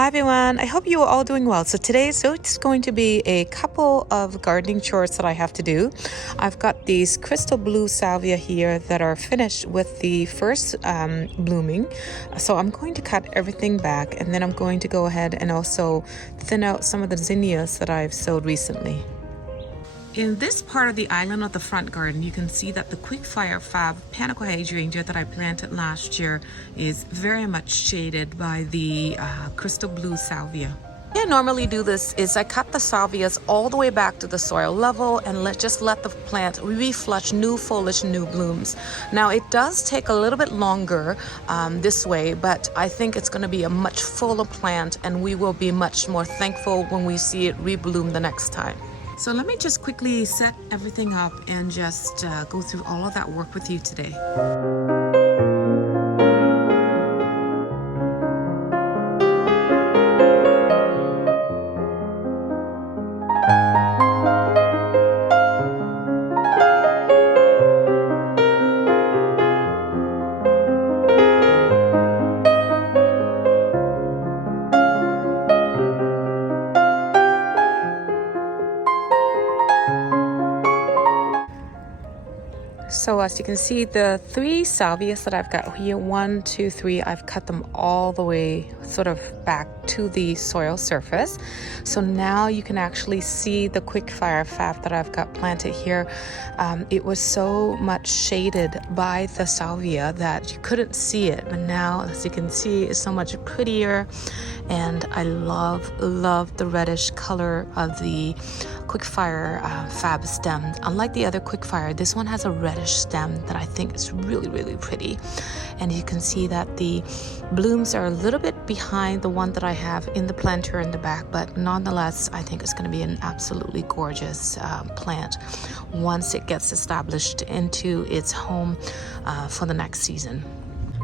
Hi everyone, I hope you are all doing well. So today it's going to be a couple of gardening chores that I have to do. I've got these crystal blue salvia here that are finished with the first blooming. So I'm going to cut everything back, and then I'm going to go ahead and also thin out some of the zinnias that I've sowed recently. In this part of the island of the front garden, you can see that the quickfire fab Panicle Hydrangea that I planted last year is very much shaded by the crystal blue salvia. The way I normally do this is I cut the salvias all the way back to the soil level and just let the plant reflush new foliage, new blooms. Now it does take a little bit longer this way, but I think it's going to be a much fuller plant, and we will be much more thankful when we see it rebloom the next time. So let me just quickly set everything up and just go through all of that work with you today. So as you can see, the three salvias that I've got here, 1, 2, 3, I've cut them all the way sort of back to the soil surface. So now you can actually see the quickfire fab that I've got planted here. It was so much shaded by the salvia that you couldn't see it, but now as you can see, it's so much prettier, and I love the reddish color of the quickfire fab stem. Unlike the other quickfire, this one has a reddish stem that I think is really pretty, and you can see that the blooms are a little bit behind the one that I have in the planter in the back, but nonetheless I think it's going to be an absolutely gorgeous plant once it gets established into its home for the next season.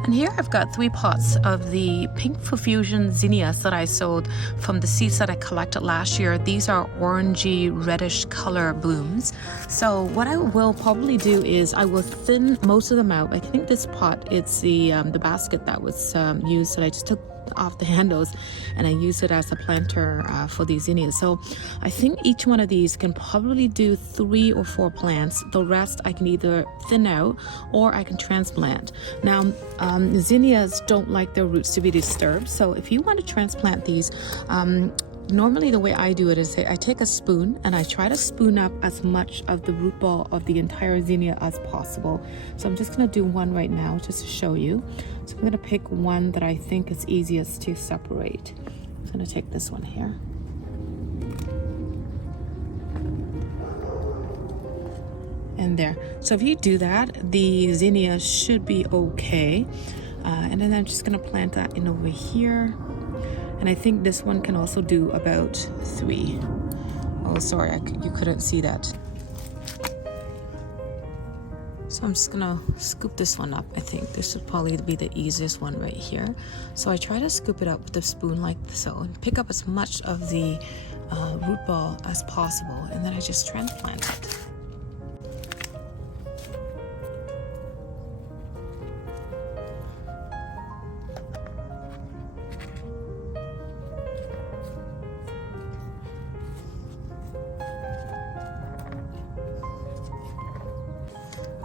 And here I've got 3 pots of the pink Profusion Zinnas that I sowed from the seeds that I collected last year. These are orangey reddish color blooms. So what I will probably do is I will thin most of them out. I think this pot, it's the basket that was used that I just took off the handles, and I use it as a planter for these zinnias. So I think each one of these can probably do 3 or 4 plants. The rest I can either thin out or I can transplant. Now zinnias don't like their roots to be disturbed, so if you want to transplant these, normally the way I do it is I take a spoon and I try to spoon up as much of the root ball of the entire zinnia as possible. So I'm just going to do one right now just to show you. So I'm going to pick one that I think is easiest to separate. I'm going to take this one here. And there. So if you do that, the zinnia should be okay. And then I'm just going to plant that in over here. And I think this one can also do about 3. Oh, sorry, you couldn't see that. So I'm just gonna scoop this one up. I think this would probably be the easiest one right here. So I try to scoop it up with a spoon like so and pick up as much of the root ball as possible, and then I just transplant it.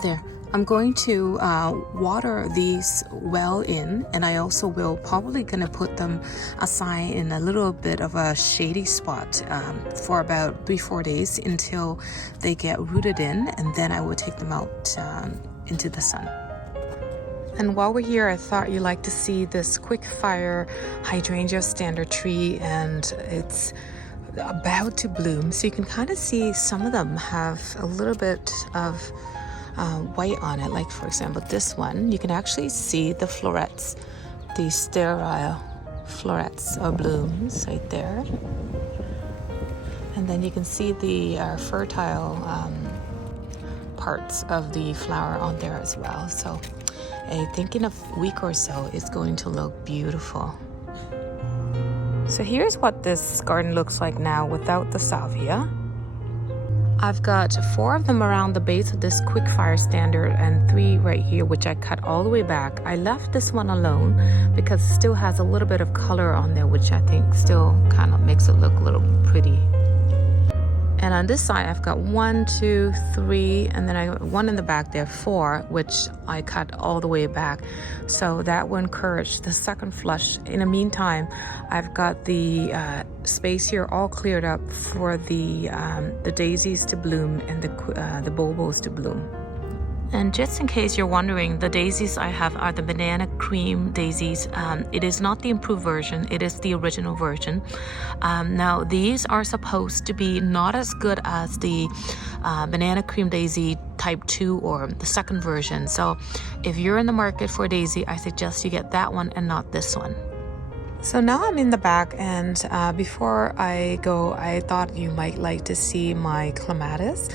There. I'm going to water these well in, and I also will probably gonna put them aside in a little bit of a shady spot for about 3-4 days until they get rooted in, and then I will take them out into the sun. And while we're here, I thought you'd like to see this quickfire hydrangea standard tree, and it's about to bloom. So you can kind of see some of them have a little bit of white on it. Like for example, this one, you can actually see the florets, the sterile florets or blooms right there. And then you can see the fertile parts of the flower on there as well. So I think in a week or so, it's going to look beautiful. So here's what this garden looks like now without the salvia. I've got 4 of them around the base of this quick fire standard and 3 right here, which I cut all the way back. I left this one alone because it still has a little bit of color on there, which I think still kind of makes it look a little pretty. And on this side, I've got 1, 2, 3, and then I got 1 in the back there, 4, which I cut all the way back. So that will encourage the second flush. In the meantime, I've got the space here all cleared up for the daisies to bloom and the bulbos to bloom. And just in case you're wondering, the daisies I have are the banana cream daisies. It is not the improved version, it is the original version. Now these are supposed to be not as good as the banana cream daisy type 2 or the second version. So if you're in the market for a daisy, I suggest you get that one and not this one. So now I'm in the back, and before I go, I thought you might like to see my clematis.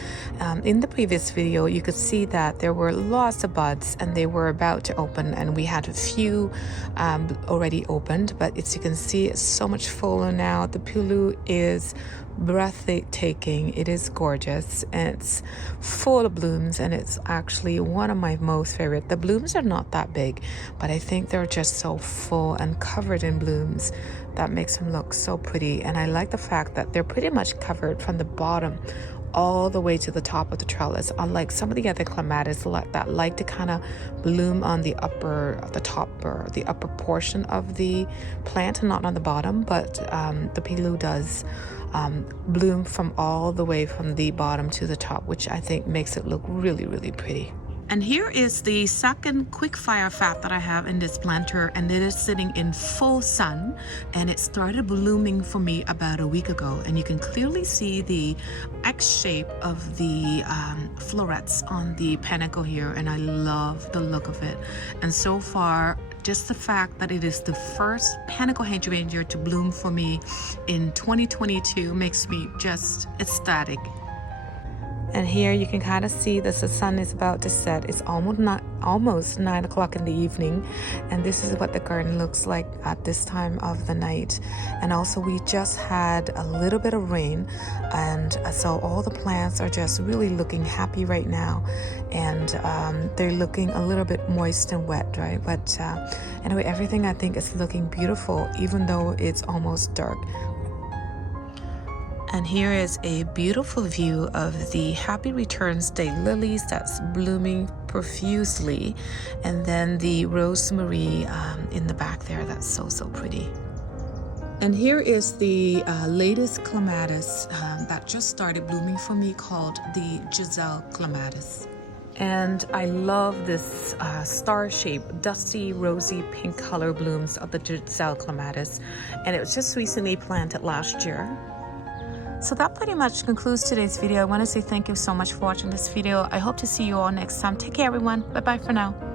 In the previous video, you could see that there were lots of buds and they were about to open, and we had a few already opened, but as you can see, it's so much fuller now. The Piilu is breathtaking. It is gorgeous and it's full of blooms, and it's actually one of my most favorite. The blooms are not that big, but I think they're just so full and covered in blooms that makes them look so pretty. And I like the fact that they're pretty much covered from the bottom all the way to the top of the trellis, unlike some of the other clematis that like to kind of bloom on the top or the upper portion of the plant and not on the bottom. But the Piilu does bloom from all the way from the bottom to the top, which I think makes it look really, really pretty. And here is the second quick fire fat that I have in this planter, and it is sitting in full sun, and it started blooming for me about a week ago, and you can clearly see the X shape of the florets on the panicle here, and I love the look of it. And so far, just the fact that it is the first panicle hydrangea to bloom for me in 2022 makes me just ecstatic. And here you can kind of see that the sun is about to set. It's almost 9 o'clock in the evening, and this is what the garden looks like at this time of the night. And also we just had a little bit of rain, and so all the plants are just really looking happy right now, and they're looking a little bit moist and wet, right? But anyway, everything I think is looking beautiful, even though it's almost dark. And here is a beautiful view of the Happy Returns daylilies that's blooming profusely, and then the rosemary in the back there, that's so pretty. And here is the latest clematis that just started blooming for me, called the Giselle Clematis. And I love this star-shaped, dusty, rosy pink color blooms of the Giselle Clematis, and it was just recently planted last year. So that pretty much concludes today's video. I want to say thank you so much for watching this video. I hope to see you all next time. Take care, everyone. Bye-bye for now.